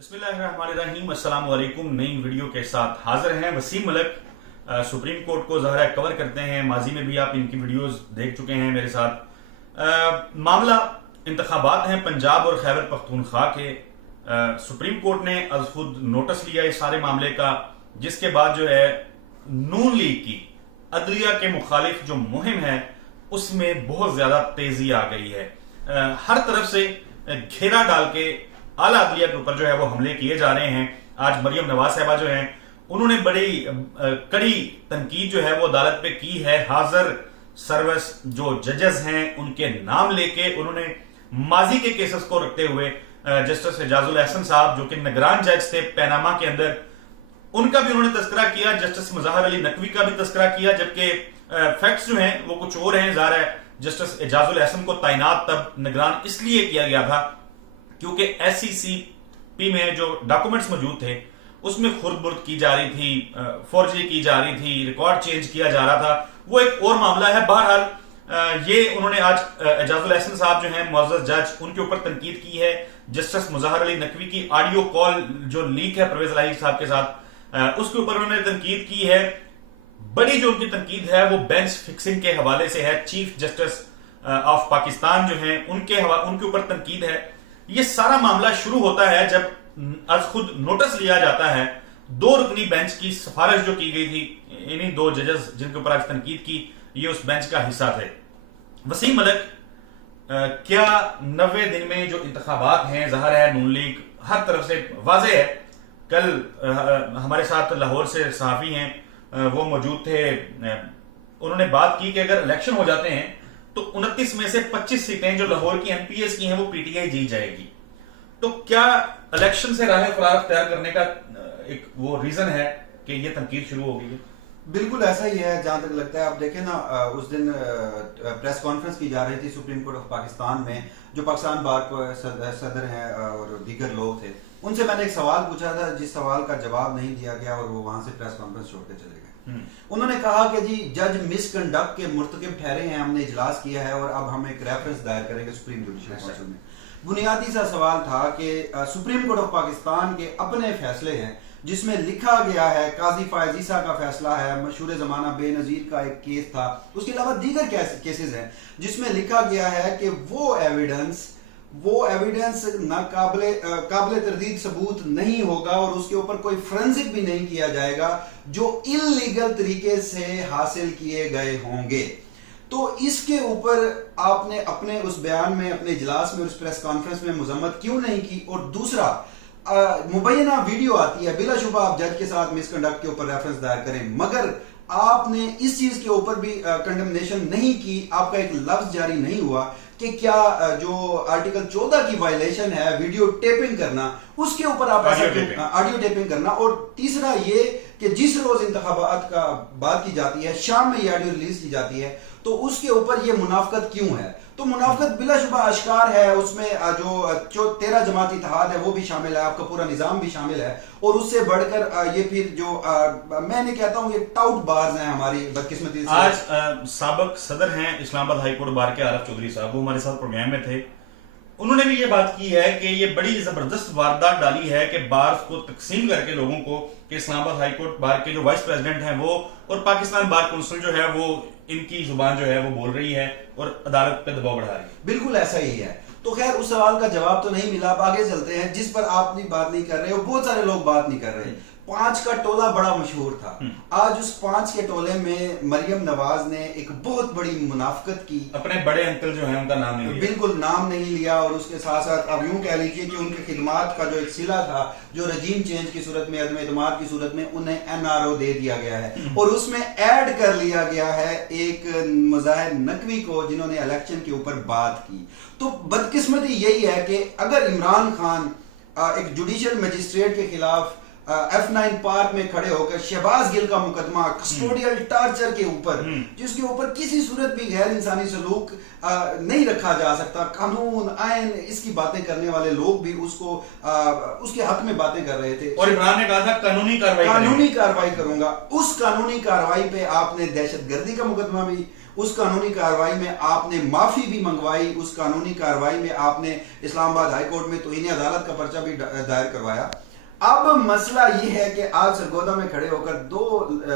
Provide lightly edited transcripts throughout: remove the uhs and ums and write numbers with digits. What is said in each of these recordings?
बिस्मिल्लाहिर्रहमानिर्रहीम, अस्सलाम वालेकुम। नई वीडियो के साथ हाजिर हैं वसीम मलिक। सुप्रीम कोर्ट को ज़ाहिर है कवर करते हैं, माजी में भी आप इनकी वीडियोस देख चुके हैं मेरे साथ। मामला इंतखाबात हैं पंजाब और खैबर पख्तूनख्वा के। सुप्रीम कोर्ट ने अज खुद नोटिस लिया इस सारे मामले का, जिसके बाद जो है नून लीग की अदलिया के मुखालिफ जो मुहिम है उसमें बहुत ज्यादा तेजी आ गई है। हर तरफ से घेरा डाल के आला अदलिया के ऊपर जो है वो हमले किए जा रहे हैं। आज मरियम नवाज साहबा जो हैं उन्होंने बड़ी कड़ी तनकीद जो है वो अदालत पे की है। हाजिर सर्विस जो जजेस हैं उनके नाम लेके उन्होंने माजी के केसेस को रखते हुए जस्टिस एजाजुल एहसन साहब जो कि निगरान जज थे पैनामा के अंदर, उनका भी उन्होंने तस्करा किया। जस्टिस मुज़ाहिर अली नकवी का भी तस्करा किया, जबकि फैक्ट्स जो हैं वो कुछ और हैं। ज़ाहिर है जस्टिस एजाजुल एहसन को तैनात तब निगरान इसलिए किया गया था क्योंकि SCCP में जो डॉक्यूमेंट्स मौजूद थे उसमें खुर्द-बुर्द की जा रही थी, फौर्जरी की जा रही थी, रिकॉर्ड चेंज किया जा रहा था। वो एक और मामला है। बहरहाल ये उन्होंने आज एजाजुल एहसन साहब जो हैं मुअज़्ज़ज़ जज, उनके ऊपर तनकीद की है। जस्टिस मुज़ाहिर अली नकवी की ऑडियो कॉल जो लीक है परवेज इलाही साहब के साथ, उसके ऊपर उन्होंने तनकीद की है। बड़ी जो उनकी तनकीद है वो बेंच फिक्सिंग के हवाले से है। चीफ जस्टिस ऑफ पाकिस्तान जो हैं उनके ऊपर तनकीद है। ये सारा मामला शुरू होता है जब आज खुद नोटिस लिया जाता है 2 रुकनी बेंच की सिफारिश जो की गई थी। इन्हीं 2 जजेस जिनके ऊपर आज तनकीद की, ये उस बेंच का हिस्सा थे। वसीम मलिक, क्या 90 दिन में जो इंतखाबात हैं, ज़ाहिर है नून लीग हर तरफ से वाज़ेह है। कल हमारे साथ लाहौर से सहाफ़ी हैं, वो मौजूद थे। उन्होंने बात की कि अगर इलेक्शन हो जाते हैं तो 29 में से 25 सीटें जो लाहौर की MPS की हैं वो PTI जीत जाएगी। तो क्या इलेक्शन से राह फरार अख्तियार करने का एक वो रीजन है कि ये तनकीद शुरू हो गई है? बिल्कुल ऐसा ही है जहां तक लगता है। आप देखें ना, उस दिन प्रेस कॉन्फ्रेंस की जा रही थी सुप्रीम कोर्ट ऑफ पाकिस्तान में, जो पाकिस्तान बार को सदर हैं और दीगर लोग थे। उनसे मैंने एक सवाल पूछा था जिस सवाल का जवाब नहीं दिया गया और वो वहां से प्रेस कॉन्फ्रेंस छोड़ के चले गए। उन्होंने कहा कि जी जज मिसकंडक्ट के मुर्तकिब ठहरे हैं, हमने इजलास किया है और अब हम एक रेफरेंस दायर करेंगे सुप्रीम जुडिशल काउंसिल में। बुनियादी सा सवाल था कि सुप्रीम कोर्ट ऑफ पाकिस्तान के अपने फैसले हैं जिसमें लिखा गया है, काजी फायज ईसा का फैसला है, मशहूर जमाना बेनजीर का एक केस था, उसके अलावा दीगर केसेस हैं जिसमें लिखा गया है कि वो एविडेंस काबिल तरदीद सबूत नहीं होगा और उसके ऊपर कोई फोरेंसिक भी नहीं किया जाएगा जो इल्लीगल तरीके से हासिल किए गए होंगे। तो इसके ऊपर आपने अपने उस बयान में, अपने इजलास में, उस प्रेस कॉन्फ्रेंस में मजम्मत क्यों नहीं की? और दूसरा, मुबैना वीडियो आती है, बिलाशुबा आप जज के साथ मिसकंडक्ट के ऊपर रेफरेंस दायर करें, मगर आपने इस चीज के ऊपर भी कंडेमनेशन नहीं की। आपका एक लफ्ज जारी नहीं हुआ कि क्या जो आर्टिकल 14 की वायलेशन है वीडियो टेपिंग करना, उसके ऊपर आप ऑडियो टेपिंग करना। और तीसरा ये कि जिस रोज इंतखाबात का बात की जाती है, शाम में ये ऑडियो रिलीज की जाती है, तो उसके ऊपर ये मुनाफकत क्यों है? तो मुनाफकत बिलाशुबा अश्कार है। उसमें जो 13 जमाती इत्तेहाद है वो भी शामिल है, आपका पूरा निजाम भी शामिल है। और उससे बढ़कर ये फिर जो मैं नहीं कहता हूँ, ये टाउट बार्स हैं हमारी बदकिस्मती से। आज साबिक सदर हैं इस्लामाबाद हाई कोर्ट बार के आरफ चौधरी साहब, वो हमारे साथ प्रोग्राम में थे। उन्होंने भी ये बात की है कि ये बड़ी जबरदस्त वारदात डाली है कि बार्स को तकसीम करके लोगों को, कि इस्लामाबाद हाई कोर्ट बार के जो वाइस प्रेसिडेंट हैं वो और पाकिस्तान बार काउंसिल जो है वो इनकी जुबान जो है वो बोल रही है और अदालत पे दबाव बढ़ा रही है। बिल्कुल ऐसा ही है। तो खैर उस सवाल का जवाब तो नहीं मिला। अब आगे चलते हैं जिस पर आप बात नहीं कर रहे हो, बहुत सारे लोग बात नहीं कर रहे। 5 का टोला बड़ा मशहूर था। आज उस 5 के टोले में मरियम नवाज ने एक बहुत बड़ी मुनाफकत की। अपने बड़े अंकल जो हैं उनका नाम नहीं लिया, बिल्कुल नाम नहीं लिया। और उसके साथ साथ अब यूं कह लीजिए कि उनकी खिदमात का जो एक सिला था, जो रजीम चेंज की सूरत में, अदम एतमाद की सूरत में उन्हें NRO दे दिया गया है। और उसमें ऐड कर लिया गया है एक मुज़ाहिर नकवी को, जिन्होंने इलेक्शन के ऊपर बात की। तो बदकिस्मती यही है कि अगर इमरान खान एक जुडिशियल मजिस्ट्रेट के खिलाफ F9 पार्क में खड़े होकर शहबाज गिल का मुकदमा कस्टोडियल टार्चर के ऊपर, जिसके ऊपर किसी सूरत भी गैर इंसानी सलूक नहीं रखा जा सकता, कानून आयन इसकी बातें करने वाले लोग भी उसके हक में बातें कर रहे थे। और इमरान ने कहा था कानूनी कार्रवाई करूंगा। उस कानूनी कार्रवाई पे आपने दहशतगर्दी का मुकदमा भी उस कानूनी कार्रवाई में आपने माफी भी मंगवाई, उस कानूनी कार्रवाई में आपने इस्लामाबाद हाई कोर्ट में तौहीन अदालत का पर्चा भी दायर करवाया। अब मसला ये है कि आज सरगोदा में खड़े होकर दो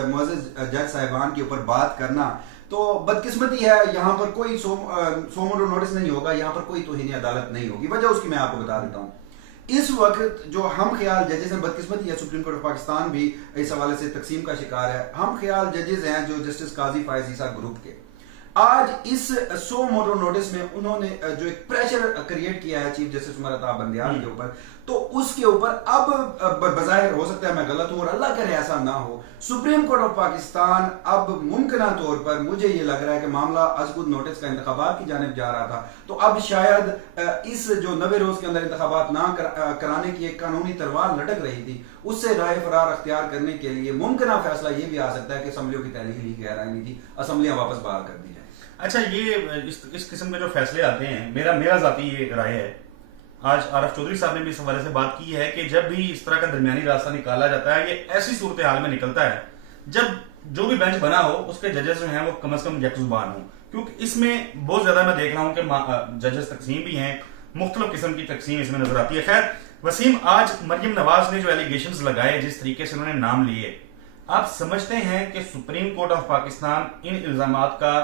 मुअज़्ज़ज़ जज साहिबान के ऊपर बात करना तो बदकिस्मती है। यहाँ पर कोई सोमोटो नोटिस नहीं होगा, यहाँ पर कोई तौहीन अदालत नहीं होगी। वजह उसकी मैं आपको बता देता हूँ। इस वक्त जो हम ख्याल जजेस हैं, बदकिस्मती है सुप्रीम कोर्ट ऑफ पाकिस्तान भी इस हवाले से तकसीम का शिकार है। हम ख्याल जजेस हैं जो जस्टिस काजी फायज ईसा ग्रुप के, आज इस सो मोटो नोटिस में उन्होंने जो एक प्रेशर क्रिएट किया है चीफ जस्टिस उमर अता बंदियाल के ऊपर, तो उसके ऊपर अब बज़ाहिर हो सकता है मैं गलत हूं और अल्लाह करे ऐसा ना हो, सुप्रीम कोर्ट ऑफ पाकिस्तान अब मुमकिन तौर पर मुझे ये लग रहा है कि मामला अज़गुद नोटिस का इंतखाबात की जानिब जा रहा था, तो अब शायद इस जो 90 रोज के अंदर इंतखाबात ना कराने की एक कानूनी तरवार लटक रही थी, उससे राह फरार अख्तियार करने के लिए मुमकिन फैसला ये भी आ सकता है कि असम्बलियों की तहलील ही गैर आईनी थी, असम्बलियां वापस बहाल कर दी जाए। अच्छा, ये इस किस्म के जो फैसले आते हैं, मेरा जाती ये राय है, आज आरफ चौधरी साहब ने भी इस हवाले से बात की है कि जब भी इस तरह का दरमियानी रास्ता निकाला जाता है, ये ऐसी सूरत हाल में निकलता है जब जो भी बेंच बना हो उसके जजेस जो हैं वो कम से कम यकजुबान हो, क्योंकि इसमें बहुत ज्यादा मैं देख रहा हूं कि जजेस तकसीम भी हैं, मुख्तलिफ किस्म की तकसीम इसमें नजर आती है। खैर वसीम, आज मरियम नवाज ने जो एलिगेशंस लगाए, जिस तरीके से उन्होंने नाम लिए, आप समझते हैं कि सुप्रीम कोर्ट ऑफ पाकिस्तान इन इल्जामात का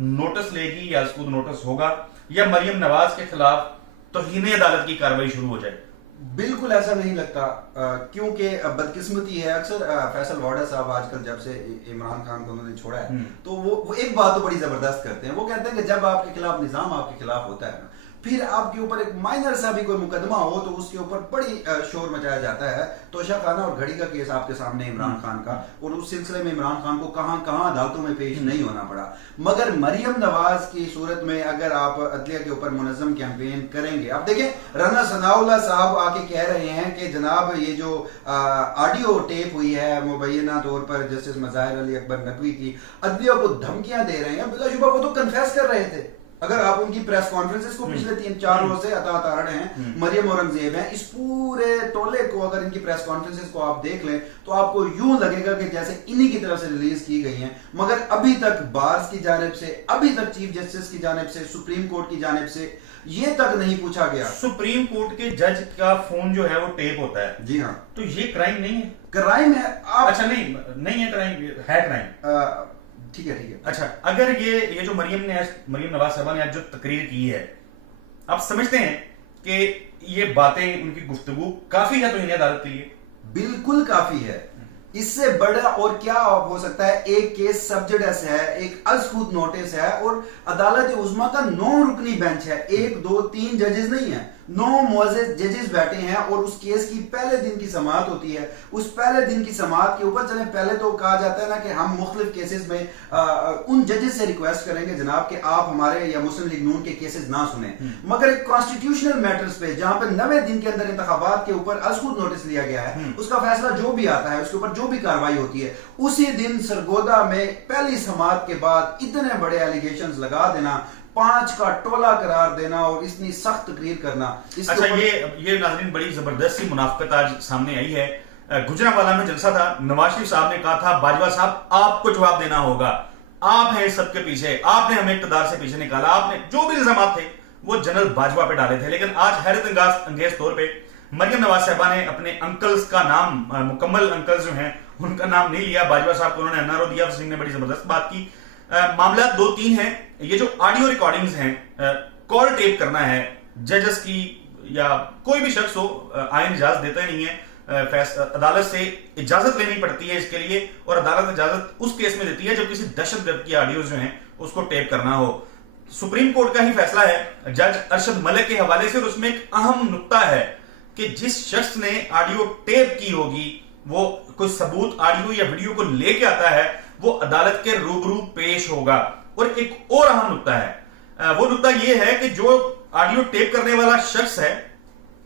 नोटिस लेगी या अज़गुद नोटिस होगा, या मरियम नवाज के खिलाफ तौहीन अदालत की कार्रवाई शुरू हो जाए? बिल्कुल ऐसा नहीं लगता, क्योंकि बदकिस्मती है अक्सर फैसल वाडा साहब आजकल जब से इमरान खान को उन्होंने छोड़ा है, तो वो एक बात तो बड़ी जबरदस्त करते हैं। वो कहते हैं कि जब आपके खिलाफ निजाम आपके खिलाफ होता है ना, फिर आपके ऊपर एक माइनर सा भी कोई मुकदमा हो तो उसके ऊपर बड़ी शोर मचाया जाता है। तोशा खाना और घड़ी का केस आपके सामने इमरान खान का, और उस सिलसिले में इमरान खान को कहां कहां अदालतों में पेश नहीं होना पड़ा। मगर मरियम नवाज की सूरत में अगर आप अदलिया के ऊपर मुनज़्ज़म कैंपेन करेंगे, आप देखें राना सनाउल्लाह साहब आके कह रहे हैं कि जनाब ये जो ऑडियो टेप हुई है मुबैना तौर पर जस्टिस मज़ाहिर अली अकबर नकवी की, अदलिया को धमकियां दे रहे हैं, बिलाशुबा वो तो कन्फेस कर रहे थे। अगर आप उनकी प्रेस कॉन्फ्रेंसेस को पिछले 3-4 रोज से अता तारड़ हैं, मरियम औरंगजेब हैं, इस पूरे टोले को अगर इनकी प्रेस कॉन्फ्रेंसेस को आप देख लें तो आपको यूं लगेगा कि जैसे इन्हीं की तरफ से रिलीज की गई हैं। मगर अभी तक बार्स की जानिब से, अभी तक चीफ जस्टिस की जानिब से, सुप्रीम कोर्ट की जानिब से ये तक नहीं पूछा गया। सुप्रीम कोर्ट के जज का फोन जो है वो टेप होता है। जी हाँ, तो ये क्राइम नहीं है? क्राइम है। अच्छा, नहीं है क्राइम, है क्राइम। ठीक है। अच्छा, अगर ये जो मरियम नवाज साहबा ने आज जो तकरीर की है, आप समझते हैं कि ये बातें, उनकी गुफ्तगू काफी है तौहीन अदालत के लिए? बिल्कुल काफी है। इससे बड़ा और क्या हो सकता है? एक केस सब जुडिस है, एक अज़गुद नोटिस है, और अदालत उज़्मा का 9 रुकनी बेंच है, 1 2 3 जजेस नहीं है, 9 मुअज़्ज़ज़ जजेस बैठे हैं, और उस केस की पहले दिन की समाअत होती है। उस पहले दिन की समाअत के ऊपर चले, पहले तो कहा जाता है ना कि हम मुख्तलिफ केसेस में उन जजेस से रिक्वेस्ट करेंगे जनाब कि आप हमारे या मुस्लिम लीग नून के केसेस ना सुने। मगर एक कॉन्स्टिट्यूशनल मैटर्स पे जहां पर 90 दिन के अंदर इंतखाबात के ऊपर अज़गुद नोटिस लिया गया है, उसका फैसला जो भी आता है, उसके ऊपर जो भी कार्रवाई होती है, उसी दिन सरगोदा में पहली समाअत के बाद इतने बड़े एलिगेशंस लगा देना, 5 का टोला करार देना और इतनी सख्त तकरीर करना। अच्छा, ये नाज़रीन बड़ी जबरदस्त सी मुनाफिकत आज सामने आई है। गुजरांवाला में जलसा था, नवाज शरीफ साहब ने कहा था बाजवा साहब आपको जवाब देना होगा, आप हैं सबके पीछे, आपने हमें इक़्तिदार से पीछे निकाला, आपने जो भी इल्जाम थे वो जनरल बाजवा पे डाले थे। लेकिन आज हैरत अंगेज तौर पे मरियम नवाज साहबा ने अपने अंकल्स का नाम, मुकम्मल अंकल्स जो हैं उनका नाम नहीं लिया, बाजवा साहब को उन्होंने एनआरओ दिया। वसीम ने बड़ी जबरदस्त बात की। मामला 2-3 हैं। ये जो ऑडियो रिकॉर्डिंग्स हैं, कॉल टेप करना है जजेस की या कोई भी शख्स हो, आईन इजाजत देता ही नहीं है, अदालत से इजाजत लेनी पड़ती है इसके लिए, और अदालत इजाजत उस केस में देती है जब किसी दहशतगर्द की ऑडियो जो हैं उसको टेप करना हो। सुप्रीम कोर्ट का ही फैसला है जज अरशद मलिक के हवाले से, और उसमें एक अहम नुक्ता है कि जिस शख्स ने ऑडियो टेप की होगी वो कोई सबूत ऑडियो या वीडियो को लेके आता है वो अदालत के रूबरू पेश होगा। और एक और अहम नुक्ता है, वो नुक्ता ये है कि जो ऑडियो टेप करने वाला शख्स है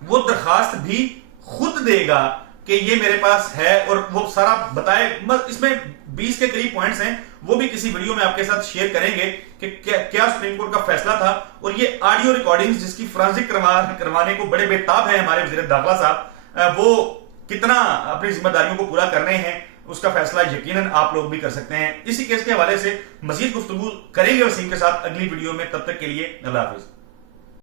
वो दरखास्त भी खुद देगा कि ये मेरे पास है, और वो सारा बताए। इसमें 20 के करीब पॉइंट्स हैं, वो भी किसी वीडियो में आपके साथ शेयर करेंगे कि क्या सुप्रीम कोर्ट का फैसला था। और ये ऑडियो रिकॉर्डिंग्स जिसकी फोरेंसिक करवाने को बड़े बेताब है हमारे वज़ीर दाखिला साहब, वो कितना अपनी जिम्मेदारियों को पूरा कर रहे हैं, उसका फैसला यकीनन आप लोग भी कर सकते हैं। इसी केस के हवाले से मजीद गुफ्तगू करेंगे वसीम के साथ अगली वीडियो में। तब तक के लिए अल्लाह हाफिज।